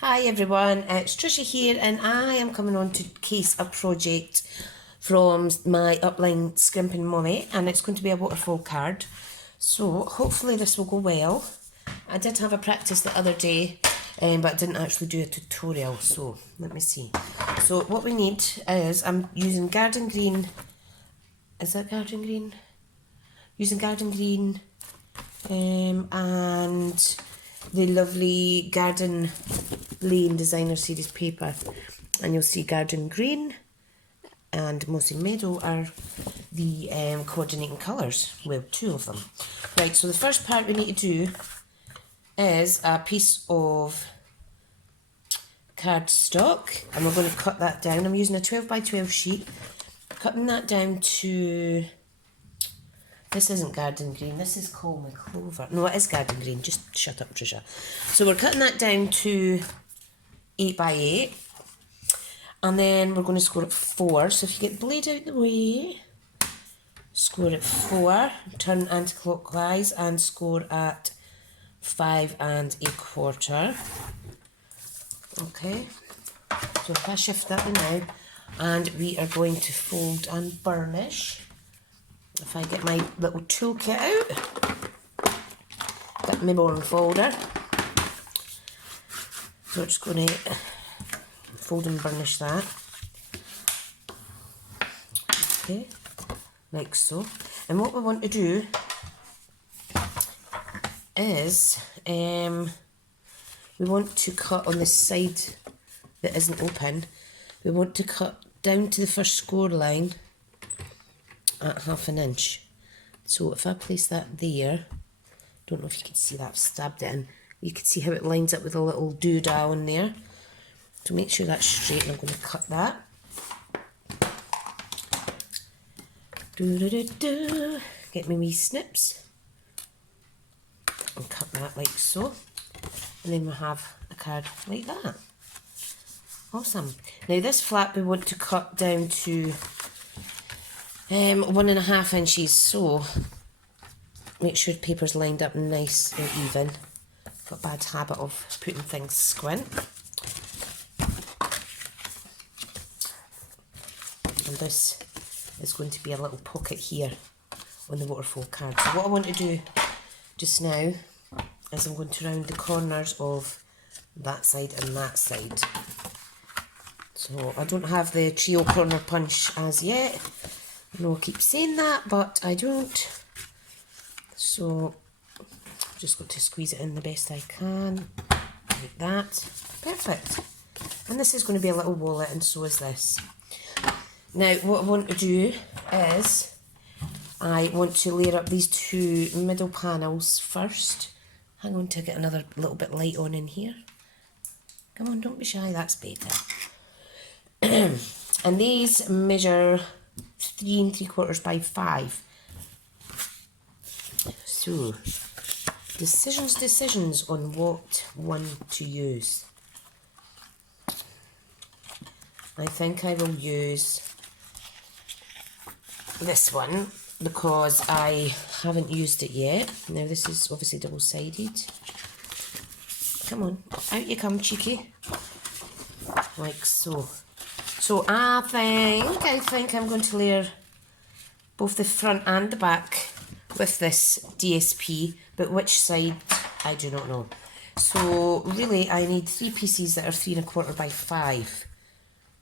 Hi everyone, it's Trisha here and I am coming on to case a project from my upline Scrimping Mommy, and it's going to be a waterfall card. So hopefully this will go well. I did have a practice the other day but I didn't actually do a tutorial, so let me see. So what we need is, I'm using Garden Green, is that Garden Green? Using Garden Green and the lovely Garden Lane Designer Series paper, and you'll see Garden Green and Mossy Meadow are the coordinating colours, well, two of them. Right, so the first part we need to do is a piece of cardstock, and we're going to cut that down. I'm using a 12 by 12 sheet, cutting that down to, this isn't Garden Green, this is Call Me Clover. No, it is Garden Green, just shut up Trisha. So we're cutting that down to 8 by 8, and then we're going to score at 4. So if you get the blade out the way, score at 4, turn anti-clockwise and score at 5 1/4. Okay, so if I shift that now, and we are going to fold and burnish. If I get my little toolkit out, get my bone folder. So we're just going to fold and burnish that. Okay, like so. And what we want to do is, we want to cut on the side that isn't open. We want to cut down to the first score line at 1/2 inch. So if I place that there, don't know if you can see that, I've stabbed it in. You can see how it lines up with a little doodah on there. To make sure that's straight, I'm going to cut that. Get my wee snips and cut that like so. And then we'll have a card like that. Awesome. Now this flap we want to cut down to 1.5 inches, so make sure the paper's lined up nice and even. Got a bad habit of putting things squint. And this is going to be a little pocket here on the waterfall card. So what I want to do just now is I'm going to round the corners of that side and that side. So I don't have the trio corner punch as yet. I know I keep saying that, but I don't. So I've just got to squeeze it in the best I can, like that. Perfect. And this is going to be a little wallet, and so is this. Now what I want to do is, I want to layer up these two middle panels first. Hang on till I get another little bit light on in here. Come on, don't be shy, that's better. And these measure 3 3/4 by 5. So, decisions on what one to use. I think I will use this one because I haven't used it yet. Now this is obviously double-sided. Come on, out you come, cheeky. Like so. So I think I'm going to layer both the front and the back with this DSP, but which side I do not know. So really I need 3 pieces that are 3 1/4 by 5.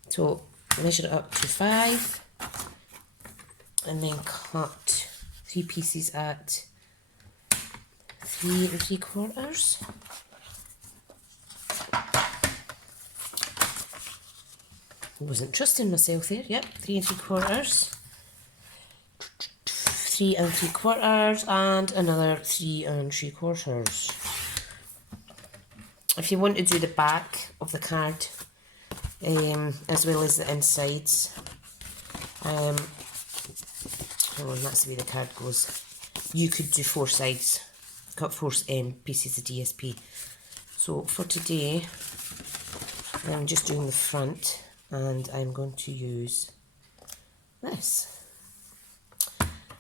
So measure it up to 5 and then cut 3 pieces at 3 3/4. I wasn't trusting myself there. Yep, 3 3/4, 3 3/4, and another 3 3/4. If you want to do the back of the card, as well as the insides, hold on, that's the way the card goes. You could do 4 sides, cut 4 pieces of DSP. So for today, I'm just doing the front. And I'm going to use this.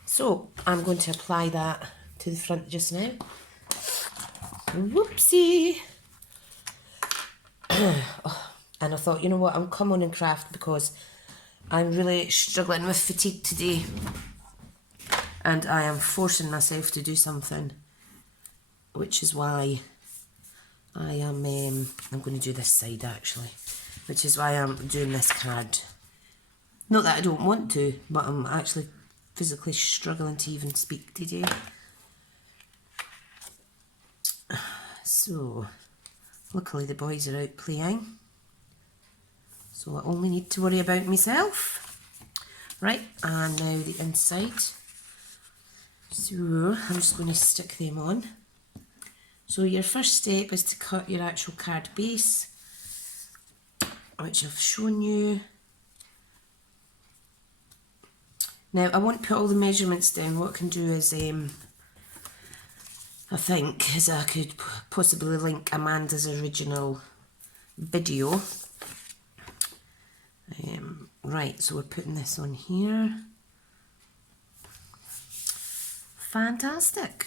So I'm going to apply that to the front just now. Whoopsie! And I thought, you know what, I'll come on and craft because I'm really struggling with fatigue today. And I am forcing myself to do something, which is why I am, I'm going to do this side actually, which is why I'm doing this card. Not that I don't want to, but I'm actually physically struggling to even speak today. So, luckily the boys are out playing, so I only need to worry about myself. Right, and now the inside. So, I'm just going to stick them on. So your first step is to cut your actual card base, which I've shown you. Now, I won't put all the measurements down. What I can do is, I think, is I could possibly link Amanda's original video. Right, so we're putting this on here. Fantastic.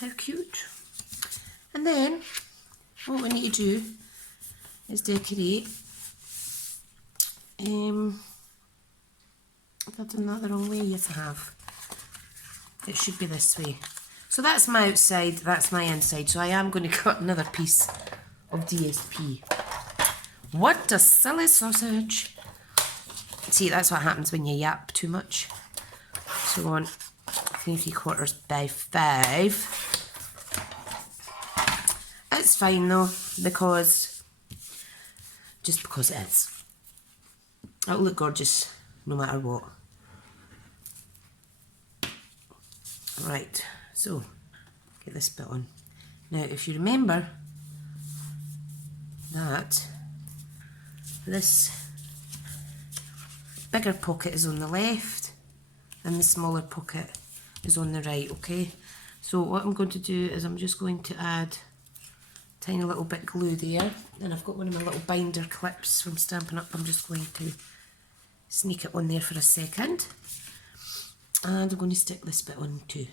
How cute. And then, what we need to do is decorate. Have I done that the wrong way? Yes, I have. It should be this way. So that's my outside, that's my inside. So I am going to cut another piece of DSP. What a silly sausage. See, that's what happens when you yap too much. So I want 3 3/4 by 5. It's fine though, because it is. It'll look gorgeous no matter what. Right, so get this bit on. Now if you remember that this bigger pocket is on the left and the smaller pocket is on the right, okay? So what I'm going to do is I'm just going to add a tiny little bit of glue there. And I've got one of my little binder clips from Stampin'Up. I'm just going to sneak it on there for a second. And I'm going to stick this bit on too.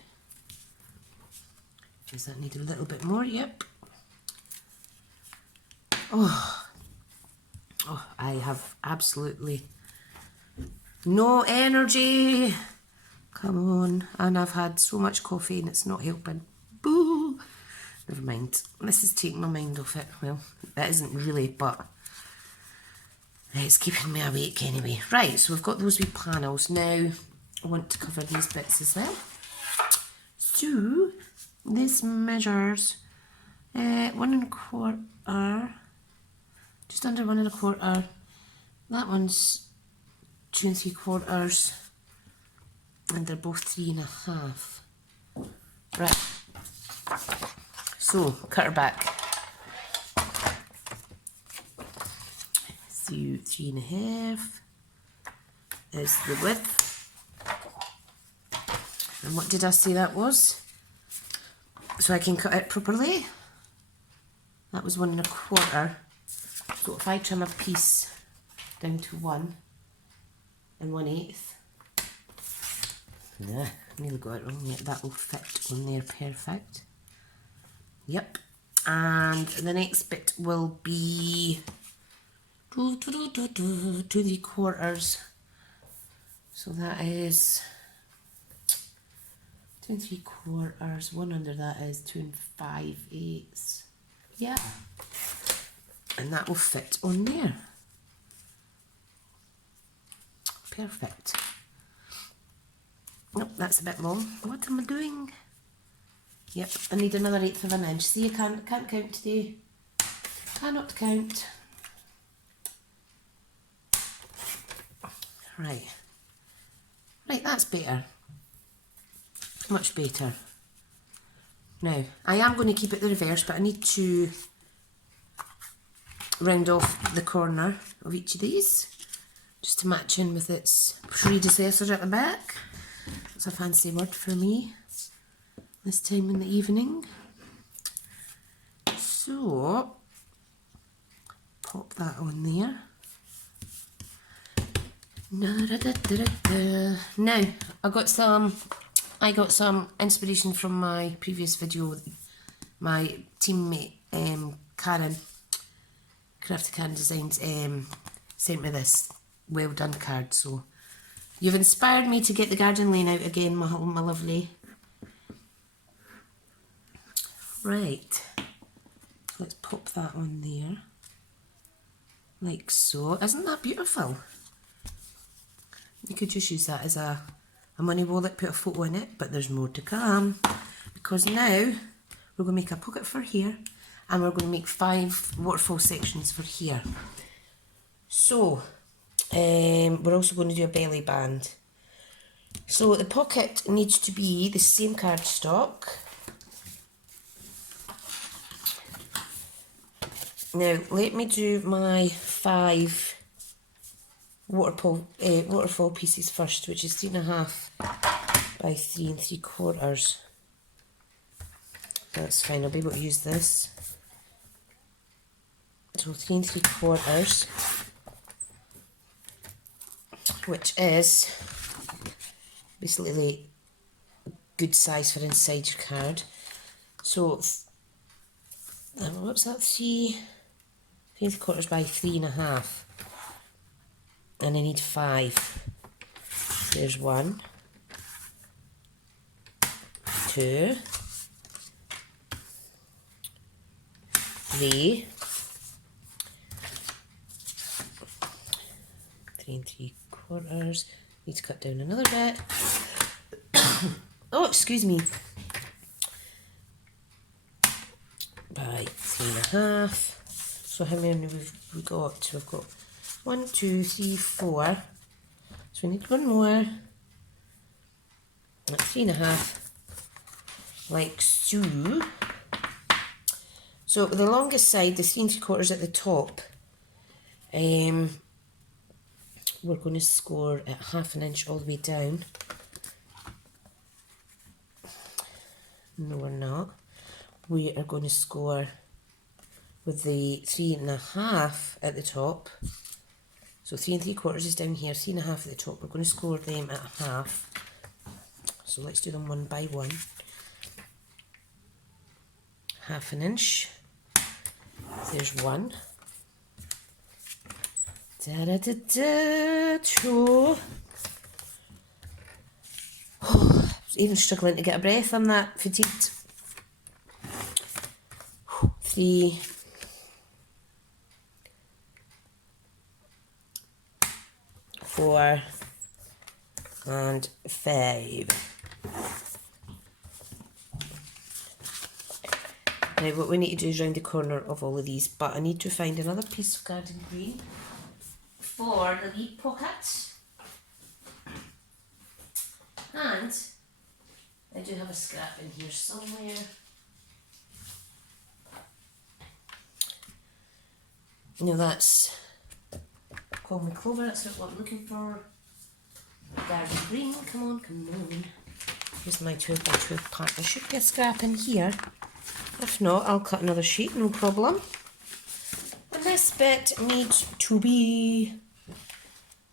Does that need a little bit more? Yep. Oh, I have absolutely no energy. Come on. And I've had so much coffee and it's not helping. Boo! Never mind. This is taking my mind off it. Well, it isn't really, but it's keeping me awake anyway. Right, so we've got those wee panels. Now, I want to cover these bits as well. So, this measures 1 1/4, just under 1 1/4. That one's 2 3/4, and they're both 3 1/2. Right, so cut her back. So 3 1/2 is the width. And what did I say that was? So I can cut it properly. That was 1 1/4. So if I trim a piece down to 1 1/8, yeah, nearly got it wrong. Yeah, that will fit on there perfect. Yep. And the next bit will be 2 3/4. So that is 2 3/4. 1 under that is 2 5/8. Yeah. And that will fit on there. Perfect. Nope, that's a bit long. What am I doing? Yep, I need another 1/8 of an inch. See, I can't count today. Cannot count. Right. Right, that's better. Much better. Now, I am going to keep it the reverse, but I need to round off the corner of each of these, just to match in with its predecessor at the back. That's a fancy word for me this time in the evening. So, pop that on there. Now, I got some inspiration from my previous video with my teammate Karen, Crafty Karen Designs sent me this well done card, so you've inspired me to get the Garden Lane out again, my lovely. Right, let's pop that on there, like so. Isn't that beautiful? You could just use that as a money wallet, put a photo in it, but there's more to come, because now we're going to make a pocket for here, and we're going to make 5 waterfall sections for here. So, we're also going to do a belly band. So the pocket needs to be the same cardstock. Now let me do my 5 waterfall pieces first, which is 3.5 by 3 3/4. That's fine, I'll be able to use this. So 3 3/4, which is basically good size for inside your card. So what's that? 3 3/4 by 3.5, and I need 5. There's 1, 2, 3, 3 3/4. Need to cut down another bit. Oh, excuse me. By 3.5. So how many have we got? We've got 1, 2, 3, 4. So we need one more. At 3.5, like so. So the longest side, the 3 3/4 at the top, we're going to score at 1/2 inch all the way down. No, we're not. We are going to score with the 3.5 at the top. So 3 3/4 is down here, 3.5 at the top. We're going to score them at 1/2. So let's do them one by one. 1/2 inch. There's 1. Two. Oh, even struggling to get a breath. I'm that fatigued. 3. 4 and 5. Now what we need to do is round the corner of all of these, but I need to find another piece of garden green for the lead pocket. And I do have a scrap in here somewhere. No, that's Call Me Clover, that's not what I'm looking for. Garden green, come on, come on. Here's my 12 by 12 pack. There should be a scrap in here. If not, I'll cut another sheet, no problem. And this bit needs to be,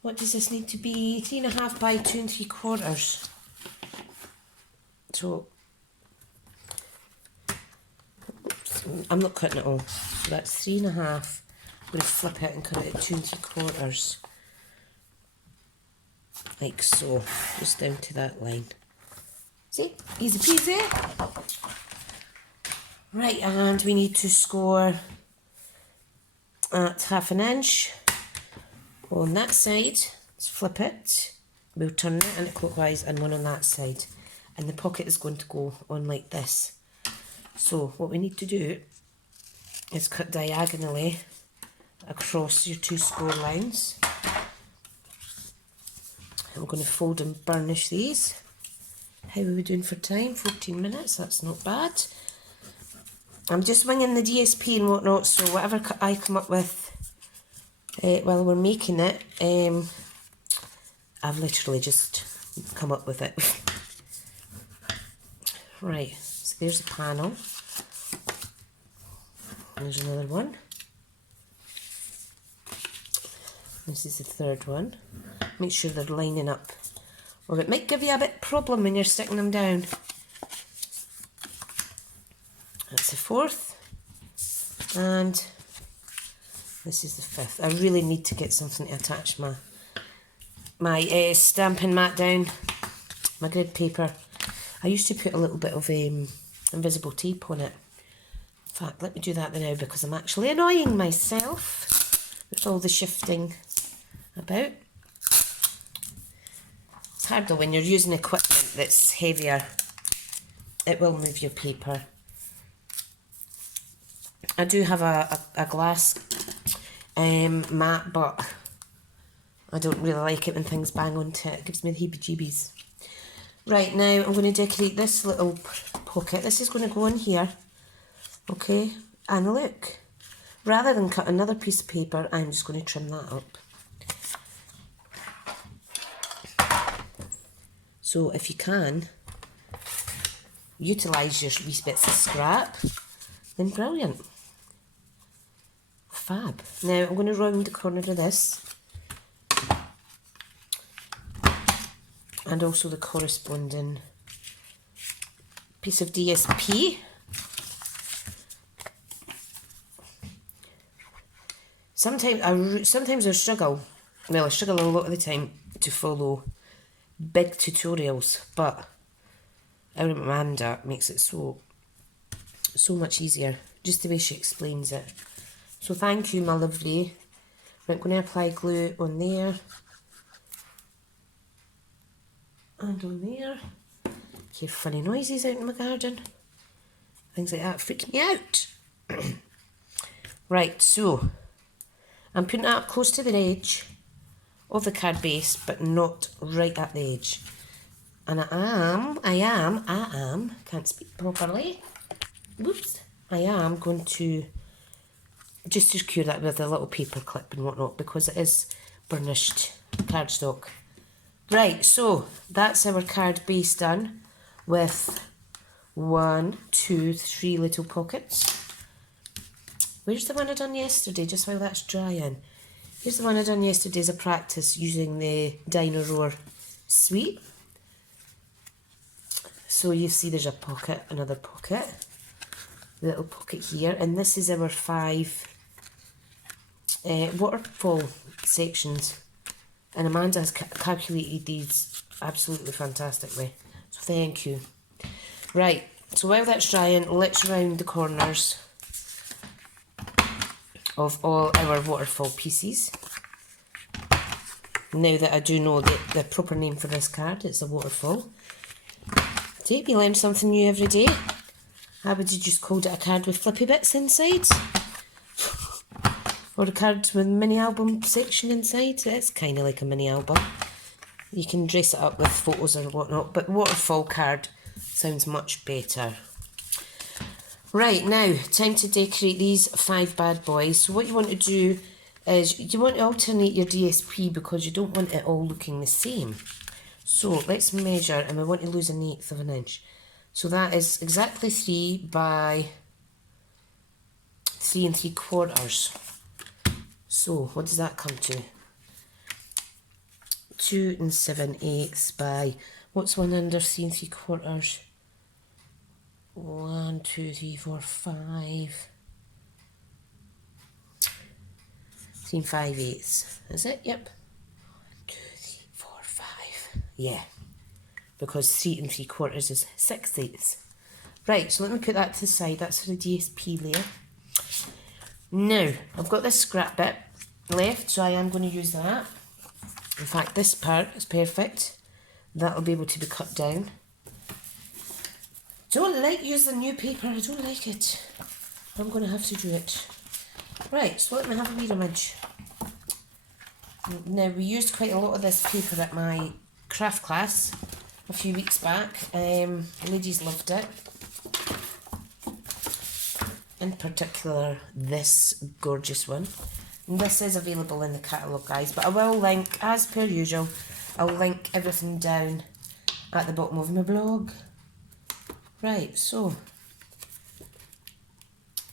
what does this need to be? 3.5 by 2 3/4. So, oops, I'm not cutting it all. So that's 3.5. I'm going to flip it and cut it at 2 3/4. Like so, just down to that line. See? Easy peasy. Right, and we need to score at 1/2 inch on that side. Let's flip it. We'll turn it anti-clockwise and one on that side. And the pocket is going to go on like this. So what we need to do is cut diagonally across your 2 score lines. And we're going to fold and burnish these. How are we doing for time? 14 minutes, that's not bad. I'm just winging the DSP and whatnot, so whatever I come up with while we're making it, I've literally just come up with it. Right, so there's a panel. There's another one. This is the third one. Make sure they're lining up, or it might give you a bit problem when you're sticking them down. That's the fourth, and This is the 5th. I really need to get something to attach my stamping mat down, my grid paper. I used to put a little bit of invisible tape on it. In fact, let me do that now because I'm actually annoying myself with all the shifting about. It's hard though when you're using equipment that's heavier. It will move your paper. I do have a glass mat, but I don't really like it when things bang onto it. It gives me the heebie-jeebies. Right, now I'm going to decorate this little pocket. This is going to go in here. Okay, and look. Rather than cut another piece of paper, I'm just going to trim that up. So if you can, utilise your wee bits of scrap, then brilliant. Fab. Now I'm going to round the corner of this. And also the corresponding piece of DSP. Sometimes I struggle, well I struggle a lot of the time to follow big tutorials, but our Amanda makes it so much easier, just the way she explains it. So thank you, my lovely. I'm going to apply glue on there. And on there. Hear funny noises out in my garden. Things like that freak me out. Right, so I'm putting it up close to the edge of the card base, but not right at the edge. And I am, can't speak properly. Whoops. I am going to just secure that with a little paper clip and whatnot because it is burnished cardstock. Right, so that's our card base done with 1, 2, 3 little pockets. Where's the one I done yesterday, just while that's drying? Here's the one I done yesterday as a practice using the Dino Roar suite. So you see there's a pocket, another pocket, a little pocket here, and this is our 5 waterfall sections. And Amanda has calculated these absolutely fantastically. So thank you. Right, so while that's drying, let's round the corners of all our waterfall pieces. Now that I do know the proper name for this card, it's a waterfall. See, you learn something new every day. How would you just called it a card with flippy bits inside? Or a card with a mini album section inside. It's kind of like a mini album. You can dress it up with photos or whatnot, but waterfall card sounds much better. Right, now, time to decorate these 5 bad boys. So what you want to do is you want to alternate your DSP because you don't want it all looking the same. So let's measure, and we want to lose 1/8 of an inch. So that is exactly 3 by 3 3/4. So what does that come to? 2 7/8 by, what's 1 under 3 3/4? 1, 2, 3, 4, 5. 3 5/8. Is it? Yep. 1, 2, 3, 4, 5. Yeah. Because 3 3/4 is 6/8. Right, so let me put that to the side. That's for the DSP layer. Now, I've got this scrap bit left, so I am going to use that. In fact, this part is perfect. That'll be able to be cut down. Don't like using new paper, I don't like it. I'm going to have to do it. Right, so let me have a wee image. Now, we used quite a lot of this paper at my craft class a few weeks back. The ladies loved it. In particular, this gorgeous one. And this is available in the catalogue, guys, but I will link, as per usual, I'll link everything down at the bottom of my blog. Right, so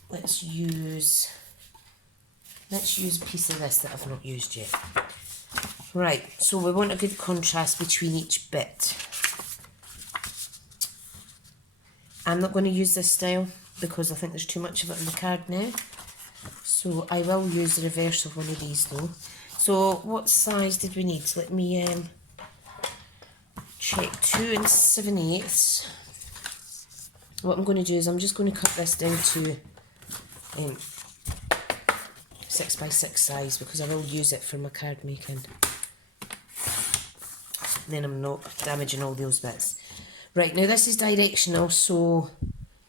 let's use a piece of this that I've not used yet. Right, so we want a good contrast between each bit. I'm not going to use this style because I think there's too much of it on the card now. So I will use the reverse of one of these though. So what size did we need? Let me check. 2 7/8. What I'm going to do is I'm just going to cut this down to 6 by 6 size, because I will use it for my card making. Then I'm not damaging all those bits. Right, now this is directional, so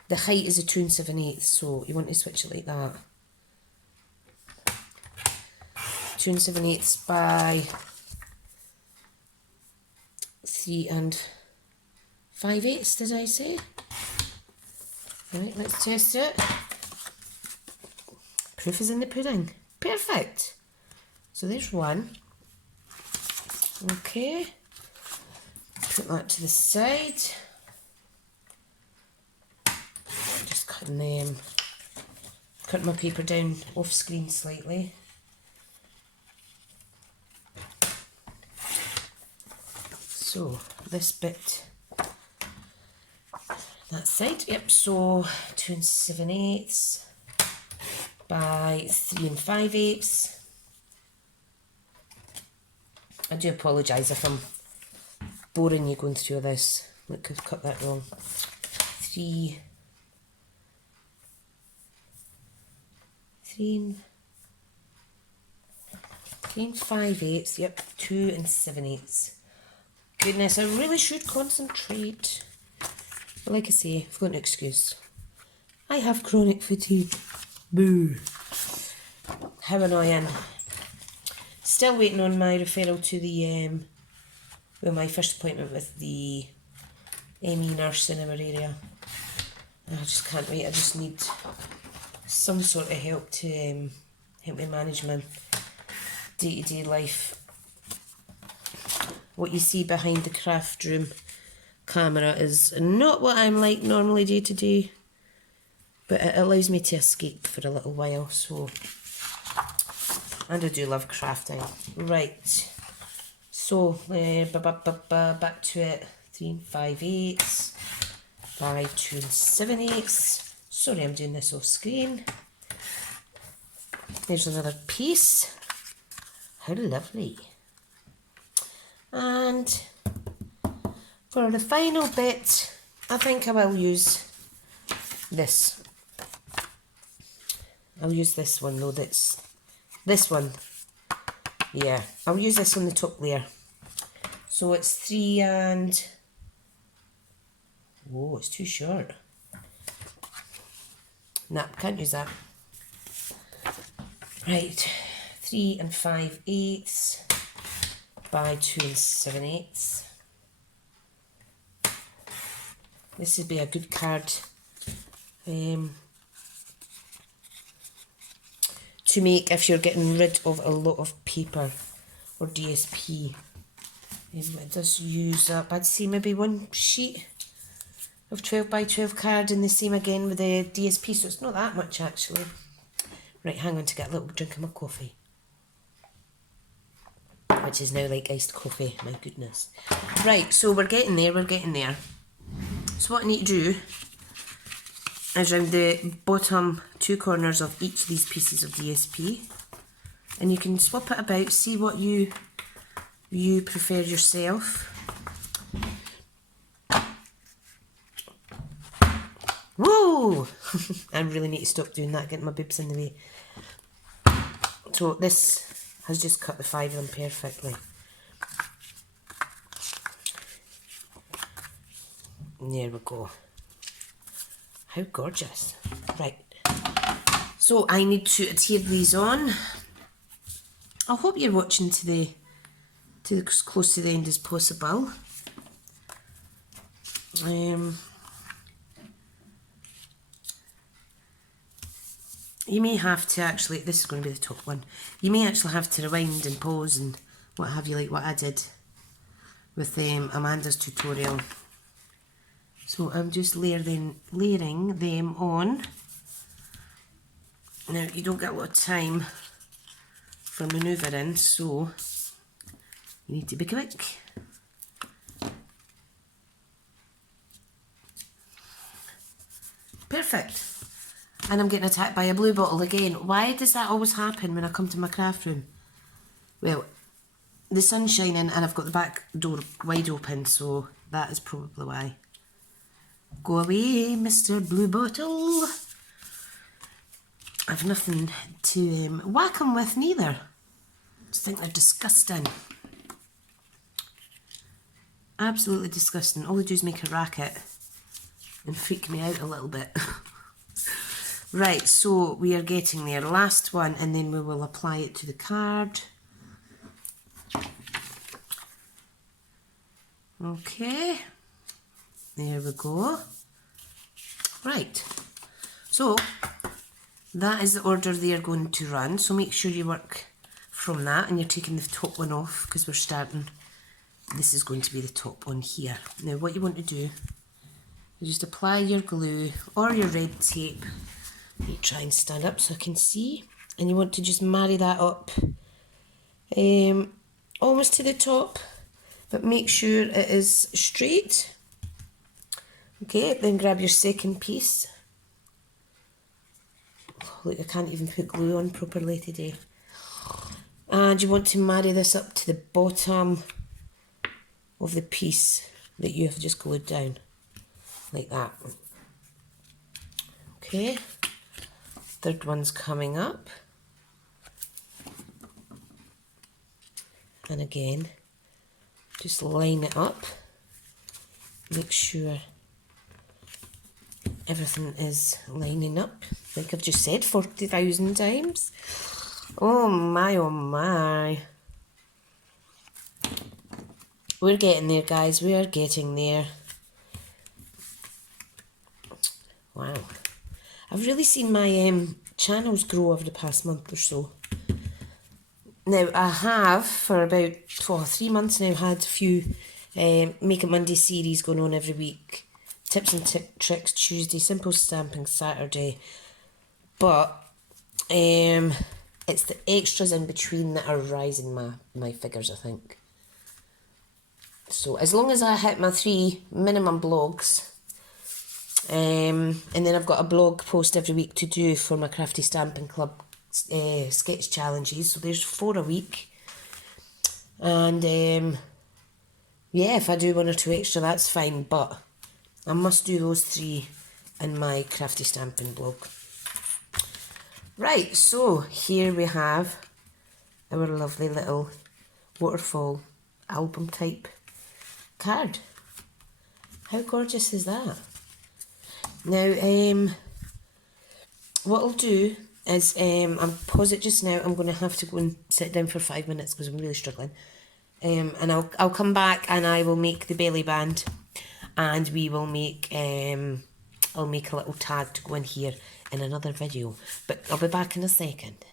the height is a 2 7/8, so you want to switch it like that. 2 7/8 by 3 5/8, did I say? Right, let's test it. Proof is in the pudding. Perfect. So there's one. Okay. Put that to the side. Just cutting my paper down off screen slightly. So this bit, that side, yep, so 2 7/8 by 3 5/8. I do apologise if I'm boring you going through this. Look, I've cut that wrong. 3 5/8, yep, 2 7/8. Goodness, I really should concentrate. But like I say, I've got an excuse. I have chronic fatigue. Boo. How annoying. Still waiting on my referral to the, well, my first appointment with the ME nurse in our area. I just can't wait. I just need some sort of help to help me manage my day-to-day life. What you see behind the craft room camera is not what I'm like normally day to day, but it allows me to escape for a little while, so, and I do love crafting. Right, so back to it. 3 5/8 by 2 7/8. Sorry, I'm doing this off screen. There's another piece. How lovely. And for the final bit, I think I will use this. I'll use this one though, that's this one. Yeah, I'll use this on the top layer. So it's 3 whoa, it's too short. Nah, can't use that. Right, 3 5/8 by 2 7/8. This would be a good card to make if you're getting rid of a lot of paper or DSP. It does use up, I'd say maybe one sheet of 12 by 12 card, and the same again with the DSP, so it's not that much actually. Right, hang on to get a little drink of my coffee, which is now like iced coffee, my goodness. Right, so we're getting there. So what I need to do is round the bottom 2 corners of each of these pieces of DSP, and you can swap it about, see what you prefer yourself. Whoa! I really need to stop doing that, getting my boobs in the way. So this has just cut the 5 of them perfectly. There we go. How gorgeous. Right. So I need to adhere these on. I hope you're watching to as close to the end as possible. You may have to actually, this is going to be the top one, you may actually have to rewind and pause and what have you, like what I did with Amanda's tutorial. So I'm just layering them on. Now you don't get a lot of time for manoeuvring, so you need to be quick. Perfect. And I'm getting attacked by a blue bottle again. Why does that always happen when I come to my craft room? Well, the sun's shining and I've got the back door wide open, so that is probably why. Go away, Mr. Blue Bottle. I've nothing to whack them with neither. I just think they're disgusting. Absolutely disgusting. All they do is make a racket and freak me out a little bit. Right, so we are getting there. Last one, and then we will apply it to the card. Okay, there we go. Right, so that is the order they are going to run. So make sure you work from that, and you're taking the top one off because we're starting. This is going to be the top one here. Now what you want to do is just apply your glue or your red tape. Let me try and stand up so I can see. And you want to just marry that up almost to the top, but make sure it is straight. Okay, then grab your second piece. Oh, look, I can't even put glue on properly today. And you want to marry this up to the bottom of the piece that you have just glued down, like that. Okay, third one's coming up. And again, just line it up. Make sure everything is lining up, like I've just said 40,000 times. Oh my, oh my. We're getting there, guys. We are getting there. Wow. I've really seen my channels grow over the past month or so. Now, I have, for about 3 months now, had a few Make It Monday series going on every week. Tips and tricks Tuesday, simple stamping Saturday. But it's the extras in between that are rising my figures, I think. So as long as I hit my 3 minimum blogs, and then I've got a blog post every week to do for my Crafty Stamping Club sketch challenges. So there's 4 a week. And yeah, if I do 1 or 2 extra, that's fine. But I must do those 3 in my Crafty Stamping blog. Right, so here we have our lovely little waterfall album type card. How gorgeous is that? Now, what I'll do is, I'll pause it just now. I'm going to have to go and sit down for 5 minutes because I'm really struggling. And I'll come back and I will make the belly band, and we will make, I'll make a little tag to go in here in another video. But I'll be back in a second.